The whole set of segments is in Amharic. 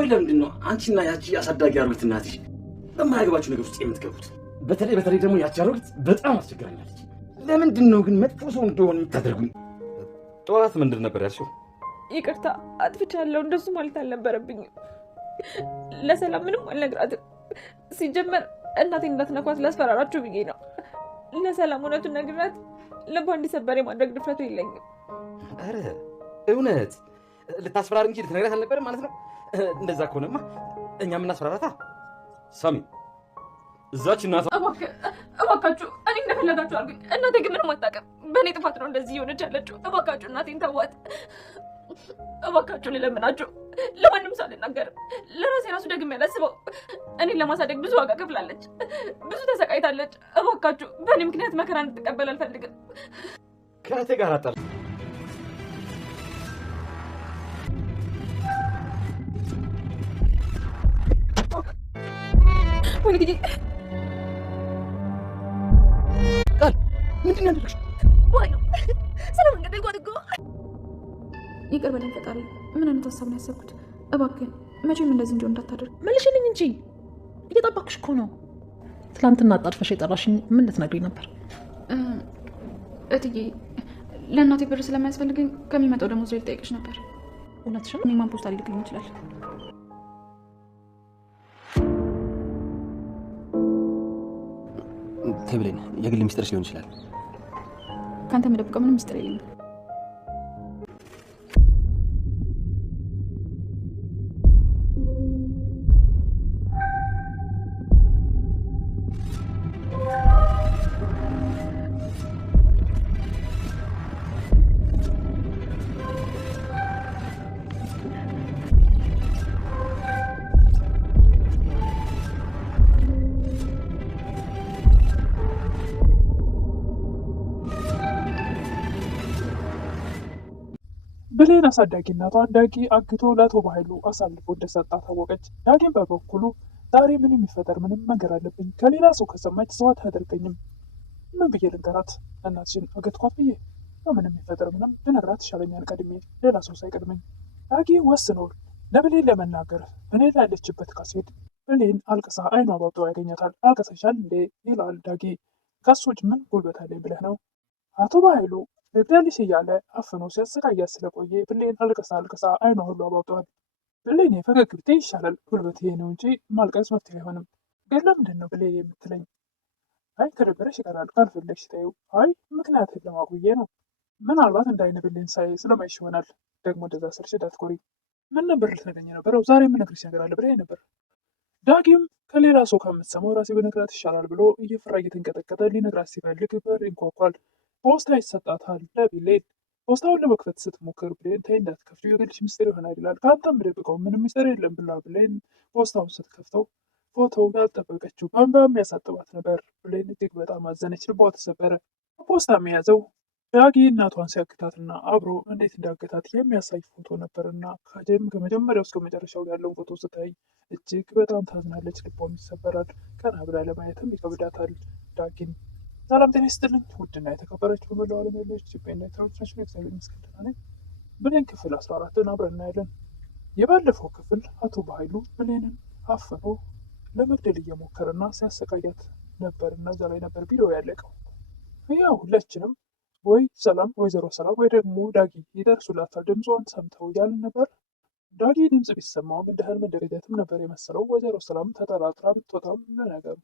ቆይ ለምንድን ነው አንቺና ያቺ አሳዳጊ አሮጊት እናትሽ በማያገባችሁ ነገር ውስጥ የምትገቡት? በተለይ ደግሞ ያቺ አሮጊት በጣም አስቸግራኛለች። ለምንድን ነው ግን መጥፎ ሰው እንደሆነ የምታደርጉኝ? ጠዋት ምንድን ነበር ያልሽው? ይቅርታ አጥፍቻለሁ። እንደሱ ማለት አልነበረብኝም። ለሰላም ምንም አልነግራትም። ሲጀመር እናቴን እንዳትነኳት ላስፈራራችሁ ብዬ ነው። ለሰላም እውነቱን ነግራት ልቧ እንዲሰበር የማድረግ ድፍረቱ የለኝም። ኧረ እውነት ልታስፈራር እንጂ ልትነግራት አልነበረም ማለት ነው? እንደዛ ከሆነማ እኛም እናስፈራራታ። ሳሚ እዛች እናቷ እባካችሁ እኔ እንደፈለጋችሁ አድርጉኝ። እናቴ ግን ምንም አታውቅም። በእኔ ጥፋት ነው እንደዚህ የሆነች ያለችው። እባካችሁ እናቴን ተዋት። እባካችሁ ልለምናችሁ። ለማንም ሰው አልናገርም። ለራሴ ራሱ ደግሜ ያላስበው። እኔን ለማሳደግ ብዙ ዋጋ ከፍላለች፣ ብዙ ተሰቃይታለች። እባካችሁ በእኔ ምክንያት መከራ እንድትቀበል አልፈልግም። ከእህቴ ጋር አጣል ወይ ልጅ ቃል ምንድን ነው ያደረግሽው? ወይ ነው ሰላም ገደልኳት እኮ። ይቅር በለኝ ፈጣሪ። ምን አይነት ሀሳብ ነው ያሰብኩት? እባክህን መቼም እንደዚህ እንዲሆን እንዳታደርግ። መልሽልኝ እንጂ እየጠባቅሽ እኮ ነው። ትላንትና አጣድፈሽ የጠራሽኝ ምን ልትነግሪኝ ነበር? እትዬ ለእናቴ ብር ስለሚያስፈልገኝ ከሚመጣው ደሞዝ ላይ ልጠይቅሽ ነበር። እውነትሽን? እኔ ማን ፖስታ ሊልክልኝ ይችላል? ተብለን የግል ሚስጥርሽ ሊሆን ይችላል። ከአንተ የምደብቀው ምንም ሚስጥር የለኝም። ብሌን አሳዳጊ እናቷ ዳጊ አግቶ ለአቶ በኃይሉ አሳልፎ እንደሰጣት ታወቀች። ዳጊም በበኩሉ ዛሬ ምን የሚፈጠር ምንም መንገር አለብኝ፣ ከሌላ ሰው ከሰማች ሰው አታደርገኝም። ምን ብዬ ልንገራት? እናትሽን አገትኳት ብዬ ምንም የሚፈጠር ምንም ብነግራት ይሻለኛል፣ ቀድሜ ሌላ ሰው ሳይቀድመኝ። ዳጊ ወስኖ ለብሌን ለመናገር ብሌን ላለችበት ካሴት ብሌን አልቅሳ አይኗ ባብጦ ያገኛታል። አልቅሰሻል እንዴ ይላል ዳጊ። ከሱ ውጭ ምን ጉልበት አለኝ ብለህ ነው? አቶ በኃይሉ ልግደልሽ እያለ አፍኖ ሲያሰቃያት ስለቆየ ብሌን አልቅሳ አይኗ ሁሉ አባብጠዋል። ብሌን ፈገግ ብትይ ይሻላል፣ ጉልበት ይሄ ነው እንጂ ማልቀስ መፍትሄ አይሆንም። ግን ለምንድን ነው ብሌን የምትለኝ? አይ ከደበረሽ ይቀራል፣ ካልፈለግሽ ተይው። አይ ምክንያትን ለማወቅ ብዬ ነው። ምናልባት እንዳይነ ብሌን ሳይ ስለማይሽ ይሆናል። ደግሞ እንደዛ ስልሽ እንዳትኮሪ። ምን ነበር ልትነግረኝ የነበረው? ዛሬ የምነግርሽ ነገር አለ ብላኝ ነበር። ዳጊም ከሌላ ሰው ከምትሰማው ራሴ በነግራት ይሻላል ብሎ እየፈራ እየተንቀጠቀጠ ሊነግራት ሲፈልግ በር ይንኳኳል። ፖስታ ይሰጣታል ለብሌን። ፖስታውን ለመክፈት ስትሞክር ብሌን ተይ እንዳትከፍቺው የግልሽ ምስጢር ይሆናል ይላል። ከአንተ የምደብቀው ምንም ምስጢር የለም ብላ ብሌን ፖስታውን ስትከፍተው ፎቶው ያልጠበቀችው በእንባ የሚያሳጥባት ነበር። ብሌን እጅግ በጣም አዘነች፣ ልቧ ተሰበረ። ፖስታ የያዘው ዳጊ እናቷን ሲያግታትና አብሮ እንዴት እንዳገታት የሚያሳይ ፎቶ ነበርና ከመጀመሪያው እስከ መጨረሻው ያለውን ፎቶ ስታይ እጅግ በጣም ታዝናለች፣ ልቧም ይሰበራል። ቀና ብላ ለማየትም ይከብዳታል ዳጊን። ሰላም ጤና ይስጥልኝ ውድና የተከበራችሁ በመላው ዓለም ያለች ኢትዮጵያና ኤርትራዎች ናቸው። እግዚአብሔር ይመስገን ደህና ነኝ። ብሌን ክፍል 14ን አብረን እናያለን። የባለፈው ክፍል አቶ በኃይሉ ብሌንን አፍኖ ለመግደል እየሞከረና ሲያሰቃያት ነበርና እዛ ላይ ነበር ቪዲዮ ያለቀው። ያው ሁላችንም ወይ ሰላም ወይዘሮ ሰላም ወይ ደግሞ ዳጊ ይደርሱላታል ድምጿን ሰምተው እያልን ነበር። ዳጊ ድምፅ ቢሰማውም እንደ ህልም እንደ ቅዠትም ነበር የመሰለው። ወይዘሮ ሰላም ተጠራጥራ ብትወጣም ለነገሩ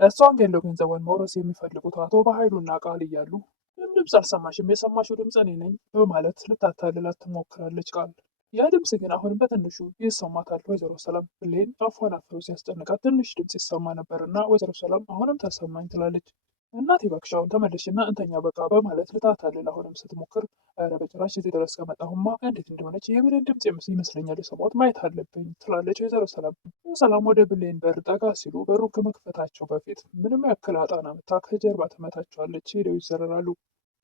እሷን ገለው ገንዘቧን መውረስ የሚፈልጉት አቶ በኃይሉና ቃል እያሉ ምንም ድምፅ አልሰማሽም፣ የሰማሽው ድምፅ እኔ ነኝ በማለት ልታታልላት ትሞክራለች ቃል። ያ ድምፅ ግን አሁንም በትንሹ ይሰማታል። ወይዘሮ ሰላም ብሌን አፏን አፍሮ ሲያስጨንቃት ትንሽ ድምፅ ይሰማ ነበርና ወይዘሮ ሰላም አሁንም ተሰማኝ ትላለች። እናቴ እባክሽ አሁን ተመለሽና እንተኛ በቃ በማለት ልታታልል አሁንም ስትሞክር ኧረ በጭራሽ እዚህ ድረስ ከመጣሁማ እንዴት እንደሆነች የብሌን ድምፅ ይመስለኛል የሰማሁት፣ ማየት አለብኝ ትላለች ወይዘሮ ሰላም። ሰላም ወደ ብሌን በር ጠጋ ሲሉ በሩን ከመክፈታቸው በፊት ምንም ያክል አጣና መታ ከጀርባ ትመታቸዋለች። ሄደው ይዘረራሉ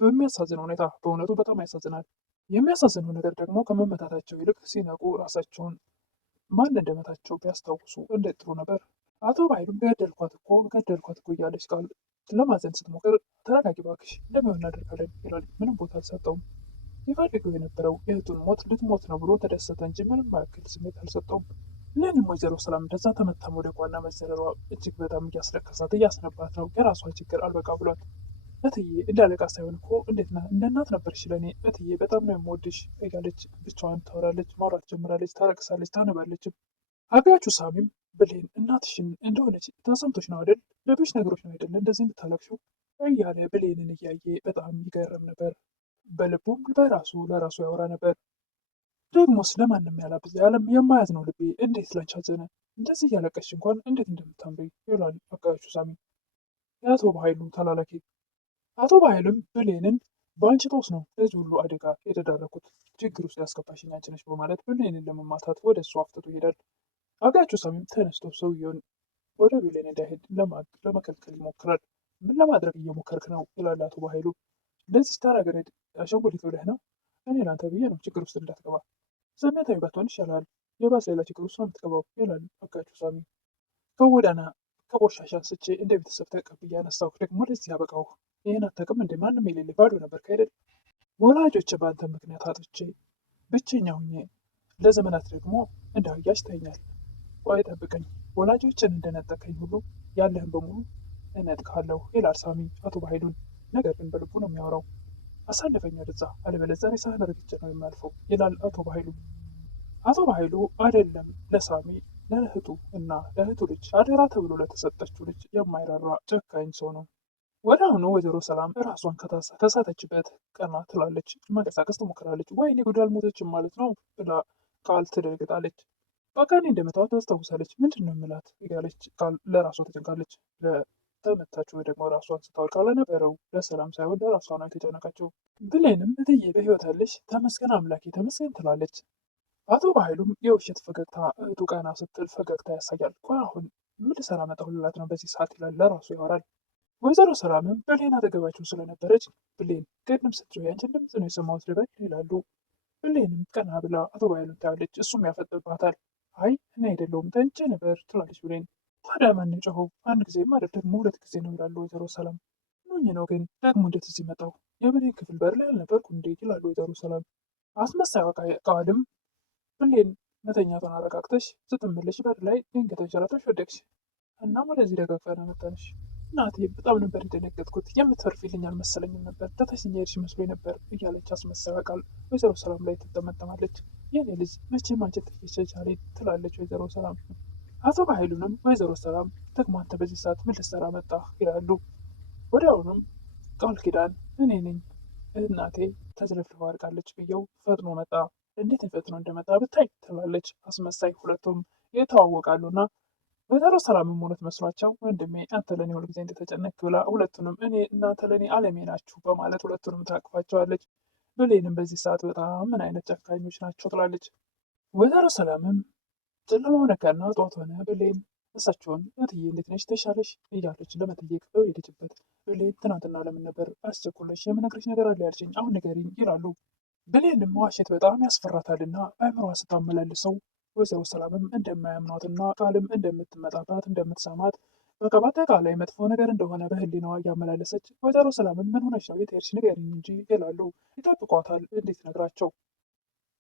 በሚያሳዝን ሁኔታ። በእውነቱ በጣም ያሳዝናል። የሚያሳዝነው ነገር ደግሞ ከመመታታቸው ይልቅ ሲነቁ ራሳቸውን ማን እንደመታቸው ቢያስታውሱ እንዴት ጥሩ ነበር። አቶ በኃይሉም ገደልኳት እኮ እያለች ቃል ለማዘን ስትሞክር ተረጋጊ እባክሽ እንደሚሆን እናደርጋለን ይላል። ምንም ቦታ አልሰጠውም። ይፈልገው የነበረው የእህቱን ሞት ልትሞት ነው ብሎ ተደሰተ እንጂ ምንም ያክል ስሜት አልሰጠውም። ለንም ወይዘሮ ሰላም እንደዛ ተመታ መውደቋና መዘረሯ እጅግ በጣም እያስለቀሳት እያስነባት ነው። የራሷ ችግር አልበቃ ብሏት እትዬ እንደ አለቃ ሳይሆን እኮ እንዴት ነህ እንደ እናት ነበርሽ ለእኔ እትዬ በጣም ነው የምወድሽ እያለች ብቻዋን ታወራለች፣ ማውራት ጀምራለች፣ ታለቅሳለች፣ ታነባለችም። አጋቹ ሳሚም ብሌን እናትሽን እንደሆነች ተሰምቶች ነው አይደል? ሌሎች ነገሮች ነው አይደለ እንደዚህ የምታለቅሽው እያለ ብሌንን እያየ በጣም ይገረም ነበር። በልቡም በራሱ ለራሱ ያወራ ነበር። ደግሞስ ለማንም ያለም የማያዝነው ልቤ እንዴት ላንቺ አዘነ? እንደዚህ እያለቀሽ እንኳን እንዴት እንደምታምሪ ይላል አጋቹ ሳሚ። የአቶ በኃይሉ ተላላኪ አቶ በኃይልም ብሌንን በአንቺ ጦስ ነው ለዚህ ሁሉ አደጋ የተዳረኩት፣ ችግር ውስጥ ያስገባሽኝ አንቺ ነሽ በማለት ብሌንን ለመማታት ወደ እሱ አፍጥጦ ይሄዳል። አጋቹ ሳሚም ተነስቶ ሰውየውን ወደ ብሌን እንዳይሄድ ለመከልከል ይሞክራል። ምን ለማድረግ እየሞከርክ ነው ይላል አቶ በኃይሉ። እንደዚህ ስታራገረድ አሻንጉሊት ብለህ ነው? እኔ ለአንተ ብዬ ነው ችግር ውስጥ እንዳትገባ፣ ስሜታዊ ባትሆን ይሻላል፣ የባስ ሌላ ችግር ውስጥ ነው የምትገባው ይላል አጋቹ ሳሚ። ከጎዳና ከቦሻሻ አንስቼ እንደ ቤተሰብ ተቀብዬ አነሳሁህ፣ ደግሞ ለዚህ ያበቃሁ። ይህን አታውቅም እንደ ማንም የሌለ ባዶ ነበር ካይደል? ወላጆች በአንተ ምክንያት አጥቼ ብቸኛ ሁኜ ለዘመናት ደግሞ እንደ አህያሽ ተኛል። ቆይ ጠብቀኝ፣ ወላጆችን እንደነጠቀኝ ሁሉ ያለህን በሙሉ እነጥቅሃለሁ ይላል ሳሚ አቶ በኃይሉን። ነገር ግን በልቡ ነው የሚያወራው። አሳልፈኝ ወደዛ፣ አለበለዚያ ሬሳህን ረግጬ ነው የማልፈው ይላል አቶ በኃይሉ። አቶ በኃይሉ አይደለም ለሳሚ ለእህቱ እና ለእህቱ ልጅ አደራ ተብሎ ለተሰጠችው ልጅ የማይራራ ጨካኝ ሰው ነው። ወደ አሁኑ ወይዘሮ ሰላም እራሷን ከሳተችበት ቀና ትላለች፣ መንቀሳቀስ ትሞክራለች። ወይኔ ጉድ አልሞተችም ማለት ነው ብላ ቃል ትደነግጣለች። በቃ እኔ እንደመታወት ታስታውሳለች። ምንድን ነው የምላት እያለች ቃል ለራሷ ተጨንቃለች። ለተመታችው ወይ ደግሞ ራሷን ስታወድ ነበረው ለሰላም ሳይሆን ለራሷ ነው የተጨነቀችው። ብሌንም እትዬ በህይወት አለሽ ተመስገን አምላኬ ተመስገን ትላለች። አቶ በኃይሉም የውሸት ፈገግታ እህቱ ቀና ስትል ፈገግታ ያሳያል። ቆይ አሁን ምን ልሰራ መጣሁላት ነው በዚህ ሰዓት ይላል፣ ለራሱ ያወራል። ወይዘሮ ሰላምም ብሌን አጠገባቸው ስለነበረች ብሌን ቅድም ስትጮህ ያንቺን ድምፅ ነው የሰማሁት ልበል ይላሉ። ብሌንም ቀና ብላ አቶ በኃይሉን ታያለች። እሱም ያፈጥባታል። አይ እኔ አይደለሁም ተንቼ ነበር ትላለች ብሌን። ታዲያ ማን የጮኸው? አንድ ጊዜም አይደል ደግሞ ሁለት ጊዜ ነው ይላሉ ወይዘሮ ሰላም። ሞኝ ነው ግን ደግሞ እንዴት እዚህ መጣሁ? የብሌን ክፍል በር ላይ አልነበርኩ እንዴት ይላሉ ወይዘሮ ሰላም። አስመሳይ ቃልም ብሌን መተኛቷን አረጋግተሽ ስትመለሽ በር ላይ ድንገት ተንሸራተሽ ወደቅሽ። እናም ወደዚህ ደጋግፈን መጣንሽ። እናቴ በጣም ነበር የደነገጥኩት። የምትፈርፊልኝ አልመሰለኝም ነበር፣ ተተሽኛ ሄድሽ መስሎኝ ነበር እያለች አስመሳይ ቃል ወይዘሮ ሰላም ላይ ትጠመጠማለች። የኔ ልጅ መቼም አንቺ ትፈሻቻሌ ትላለች ወይዘሮ ሰላም። አቶ በኃይሉንም ወይዘሮ ሰላም ደግሞ አንተ በዚህ ሰዓት ምን ልትሰራ መጣህ ይላሉ። ወዲያውኑም ቃል ኪዳን እኔ ነኝ እናቴ ተዝለፍልፋ አድርጋለች ብየው ፈጥኖ መጣ። እንዴት ፈጥኖ እንደመጣ ብታይ ትላለች አስመሳይ። ሁለቱም የተዋወቃሉና ወይዘሮ ሰላምም እውነት መስሏቸው ወንድሜ አንተ ለእኔ ሁልጊዜ እንደተጨነቅ ብላ ሁለቱንም እኔ እናንተ ለእኔ አለሜ ናችሁ በማለት ሁለቱንም ታቅፋቸዋለች። ብሌንም በዚህ ሰዓት በጣም ምን አይነት ጨካኞች ናቸው ትላለች። ወይዘሮ ሰላምም ጨለማው ነካና ጠዋት ሆነ። ብሌን እሳቸውን እትዬ እንዴት ነሽ ተሻለሽ እያለች ለመጠየቅ በሄደችበት ብሌን ትናንትና ለምን ነበር አስቸኩለሽ የምነግርሽ ነገር አለ ያልሽኝ አሁን ንገሪኝ ይላሉ። ብሌንም መዋሸት በጣም ያስፈራታልና አእምሯ ስታመላልሰው ወይዘሮ ሰላምም እንደማያምኗትና ቃልም እንደምትመጣባት እንደምትሰማት በቃ በአጠቃላይ መጥፎ ነገር እንደሆነ በህሊናዋ እያመላለሰች ወይዘሮ ሰላምም ምን ሆነች ነው የት ሄድሽ ንገሪኝ እንጂ ይላሉ። ይጠብቋታል እንዴት ነግራቸው።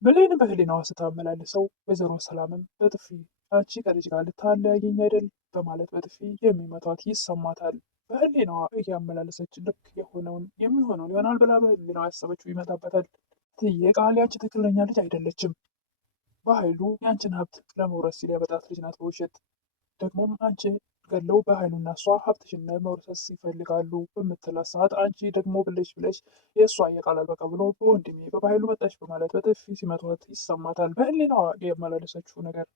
ብሌንም በህሊናዋ ስታመላልሰው ወይዘሮ ሰላምም በጥፊ አንቺ ከልጅ ጋር ልታለያየኝ አይደል በማለት በጥፊ የሚመቷት ይሰማታል። በህሊናዋ እያመላለሰች ልክ የሚሆነውን ይሆናል ብላ በህሊናዋ ያሰበችው ይመጣበታል። ትዬ ቃል ያንቺ ትክክለኛ ልጅ አይደለችም። በኃይሉ የአንቺን ሀብት ለመውረስ ሲል ያመጣት ልጅ ናት በውሸት። ደግሞም አንቺ ገለው በኃይሉና እሷ ሀብትሽን መውረስ ይፈልጋሉ በምትላት ሰዓት አንቺ ደግሞ ብለሽ የእሷ የቃል አልበቃ ብሎ በወንድሜ በኃይሉ መጣች በማለት በጥፊ ሲመቷት ይሰማታል። በህሊናዋ የመላለሰችው ነገር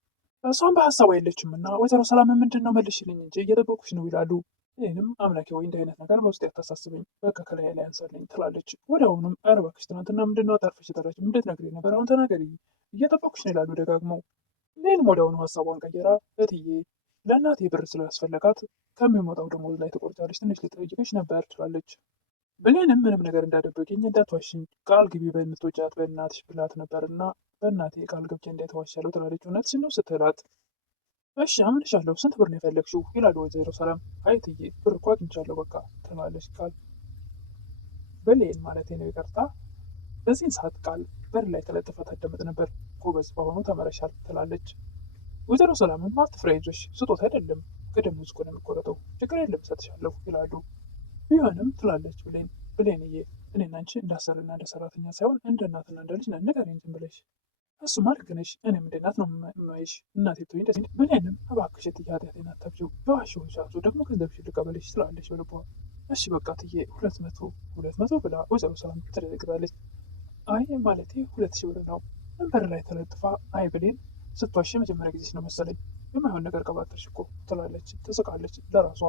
እሷም በሀሳቧ የለችም እና ወይዘሮ ሰላም ምንድን ነው መልሽልኝ እንጂ እየጠበቁሽ ነው ይላሉ። ይህንም አምላኬ ወይ እንዲህ አይነት ነገር በውስጥ ያታሳስበኝ በቃ ከላይ ላይ አንሳለኝ ትላለች። ወዲያውኑም ኧረ እባክሽ ትናንትና ምንድነው አጣርፈሽ የጠራች እንዴት ነግሬ ነበር አሁን ተናገሪ እየጠበቁሽ ነው ይላሉ ደጋግመው። ይህንም ወዲያውኑ ሀሳቧን ቀየራ እትዬ ለእናቴ ብር ስለያስፈለጋት ከሚሞጣው ደሞዝ ላይ ትቆርጫለች ትንሽ ልጠይቅሽ ነበር ትላለች። ብሌንም ምንም ነገር እንዳደበቅኝ እንዳትዋሽኝ ቃል ግቢ በምትወጃት በእናትሽ ብላት ነበርና በእናቴ ቃል ገብቼ እንዳይተዋሻለሁ ትላለች። እውነትሽን ነው ስትላት እሺ አምንሻለሁ ስንት ብር ነው የፈለግሽው ይላሉ ወይዘሮ ሰላም። አይ እትዬ ብር እኮ አግኝቻለሁ በቃ ትላለች ቃል። ብሌን ማለቴ ነው ይቅርታ በዚህን ሰዓት ቃል በር ላይ ተለጥፋ ታዳምጥ ነበር። ጎበዝ በአሁኑ ተመረሻል ትላለች። ወይዘሮ ሰላምም አትፍራ፣ ይዞሽ ስጦታ አይደለም ከደሞዝ እኮ ነው የሚቆረጠው፣ ችግር የለም እሰጥሻለሁ ይላሉ። ቢሆንም ትላለች ብሌንዬ እኔና አንቺ እንዳሰሪና እንደ ሰራተኛ ሳይሆን እንደ እናትና እንደ ልጅ ነን፣ ንገሪኝ ዝም ብለሽ። እሱማ ልክ ነሽ፣ እኔም እንደ እናት ነው የማይሽ፣ እናቴ ብትሆኚ ደስ ይለኛል። ብሌንም እባክሽ እትዬ ኃጢአቴን አታብዢው፣ በዋሽው ሻቱ ደግሞ ገንዘብሽን ልቀበልሽ ትላለች በልቧ። እሺ በቃ እትዬ 200 ብላ ወይዘሮ ሰላም ትደነግጣለች። አይ ማለቴ 2000 ብር ነው። መንበር ላይ ተለጥፋ አይ ብሌን ስትዋሽ የመጀመሪያ ጊዜሽ ነው መሰለኝ፣ የማይሆን ነገር ቀባጠርሽ እኮ ትላለች። ትስቃለች። ለራሷ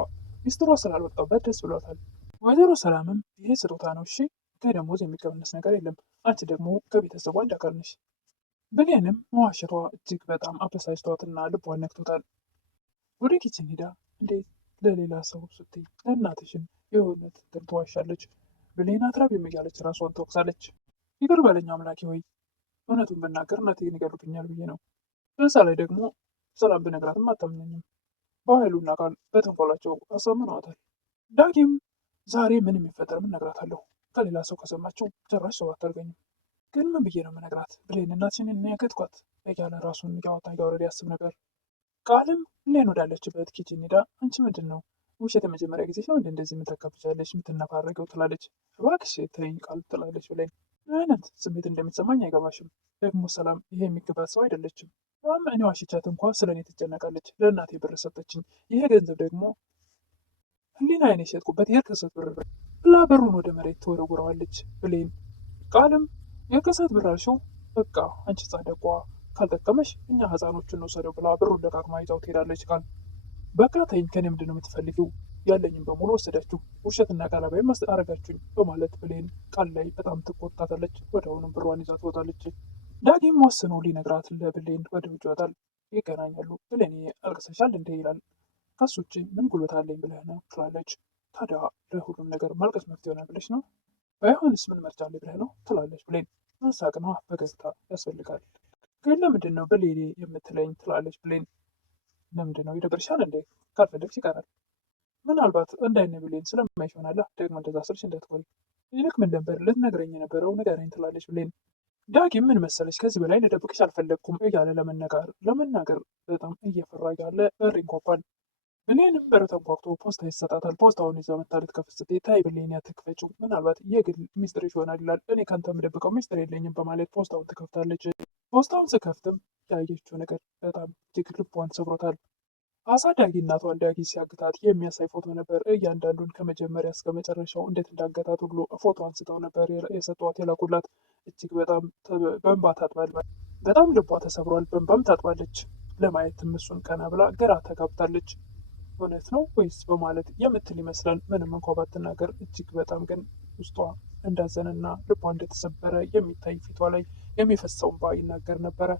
ሚስጥሯ ስላልወጣበት ደስ ብሏታል። ወይዘሮ ሰላምም ይሄ ስጦታ ነው እሺ፣ ከደሞዝ የሚቀንስ ነገር የለም፣ አንቺ ደግሞ ከቤተሰቧ አንድ አካል ነሽ። ብሌንም መዋሸቷ እጅግ በጣም አበሳጭቷትና ልቧን ነክቶታል። ወደ ኪችን ሄዳ እንዴት ለሌላ ሰው ስትይ ለእናትሽን የእውነት ትዋሻለች? ብሌን አትራቢም እያለች ራሷን ትወቅሳለች። ይቅር በለኝ አምላኬ ሆይ፣ እውነቱን ብናገር እናቴን ይገሉብኛል ብዬ ነው። በዛ ላይ ደግሞ ሰላም ብነግራትም አታምነኝም። በኃይሉና ቃል በተንኮላቸው አሳምነዋታል። ዳጊም ዛሬ ምን የሚፈጠር ምን እነግራታለሁ? ከሌላ ሰው ከሰማችው ጭራሽ ሰው አታርገኝም። ግን ምን ብዬ ነው የምነግራት? ብሌን እናትሽን ያገጥኳት እያለ ራሱን እያወጣ እያወረደ ያስብ ነበር። ቃልም ሌን ወዳለችበት ኪችን ሄዳ አንቺ ምንድን ነው ውሸት የመጀመሪያ ጊዜ ነው እንደዚህ የምታካብቻለች የምትነፋረገው? ትላለች። እባክሽ ተይኝ ቃል ትላለች ብሌን። ምን አይነት ስሜት እንደሚሰማኝ አይገባሽም። ደግሞ ሰላም ይሄ የሚገባት ሰው አይደለችም። እኔ ዋሽቻት እንኳ ስለ እኔ ትጨነቃለች። ለእናቴ ብር ሰጠችኝ። ይሄ ገንዘብ ደግሞ ህሊና አይነ የሸጥኩበት የእርክሰት ብር ብላ ብሩን ወደ መሬት ትወረውረዋለች ብሌን። ቃልም የእርክሰት ብር አልሽው? በቃ አንቺ ጻደቋ፣ ካልጠቀመሽ እኛ ህፃኖቹን እንውሰደው ብላ ብሩን ደጋግማ ይዛው ትሄዳለች። ቃል በቃ ተይኝ፣ ከኔ ምንድን ነው የምትፈልጊው? ያለኝም በሙሉ ወሰዳችሁ፣ ውሸትና ቃላባይም አረጋችሁኝ በማለት ብሌን ቃል ላይ በጣም ትቆጣታለች። ወዲያውኑም ብሯን ይዛ ትወጣለች። ዳጊም ወስኖ ሊነግራት ለብሌን ወደ ውጭ ይወጣል። ይገናኛሉ። ብሌን አልቅሰሻል እንዴ ይላል። ከሱ ውጭ ምን ጉልበት አለኝ ብለህ ነው ትላለች። ታዲያ ለሁሉም ነገር ማልቀስ መፍትሄ ይሆናል ብለሽ ነው? ባይሆንስ ምን መርጫ አለኝ ብለህ ነው ትላለች ብሌን። መሳቅና ፈገግታ ያስፈልጋል። ግን ለምንድን ነው ብሌኔ የምትለኝ ትላለች ብሌን። ለምንድን ነው ይደብርሻል እንዴ? ካልፈለግሽ ይቀራል። ምናልባት እንዳይነ ብሌን ስለማይሽ ይሆናል። ደግሞ እንደዛ ስልሽ እንዳትቆይ። ይልቅ ምን ነበር ልትነግረኝ የነበረው ንገረኝ ትላለች ብሌን። ዳጊም ምን መሰለች ከዚህ በላይ ልደብቅሽ አልፈለግኩም እያለ ለመናገር በጣም እየፈራ እያለ በር ይንኳኳል። ብሌንም በር ተንኳኩቶ ፖስታ ይሰጣታል። ፖስታውን ይዛ መታ ልትከፍት ስትይ ታይ ብሌን አትክፈችው፣ ምናልባት የግል ሚስጥርሽ ይሆናል ይላል። እኔ ከአንተ የምደብቀው ሚስጥር የለኝም በማለት ፖስታውን ትከፍታለች። ፖስታውን ስከፍትም ያየችው ነገር በጣም እጅግ ልቧን ሰብሮታል። አሳዳጊ እናቷን ዳጊ ሲያግታት የሚያሳይ ፎቶ ነበር። እያንዳንዱን ከመጀመሪያ እስከ መጨረሻው እንዴት እንዳገታት ሁሉ ፎቶ አንስተው ነበር የሰጧት የላኩላት። እጅግ በጣም በእንባ ታጥባለች። በጣም ልቧ ተሰብሯል። በእንባም ታጥባለች። ለማየትም እሱን ቀና ብላ ግራ ተጋብታለች። እውነት ነው ወይስ በማለት የምትል ይመስላል። ምንም እንኳ ባትናገር እጅግ በጣም ግን ውስጧ እንዳዘነና ልቧ እንደተሰበረ የሚታይ ፊቷ ላይ የሚፈሰው እንባ ይናገር ነበረ።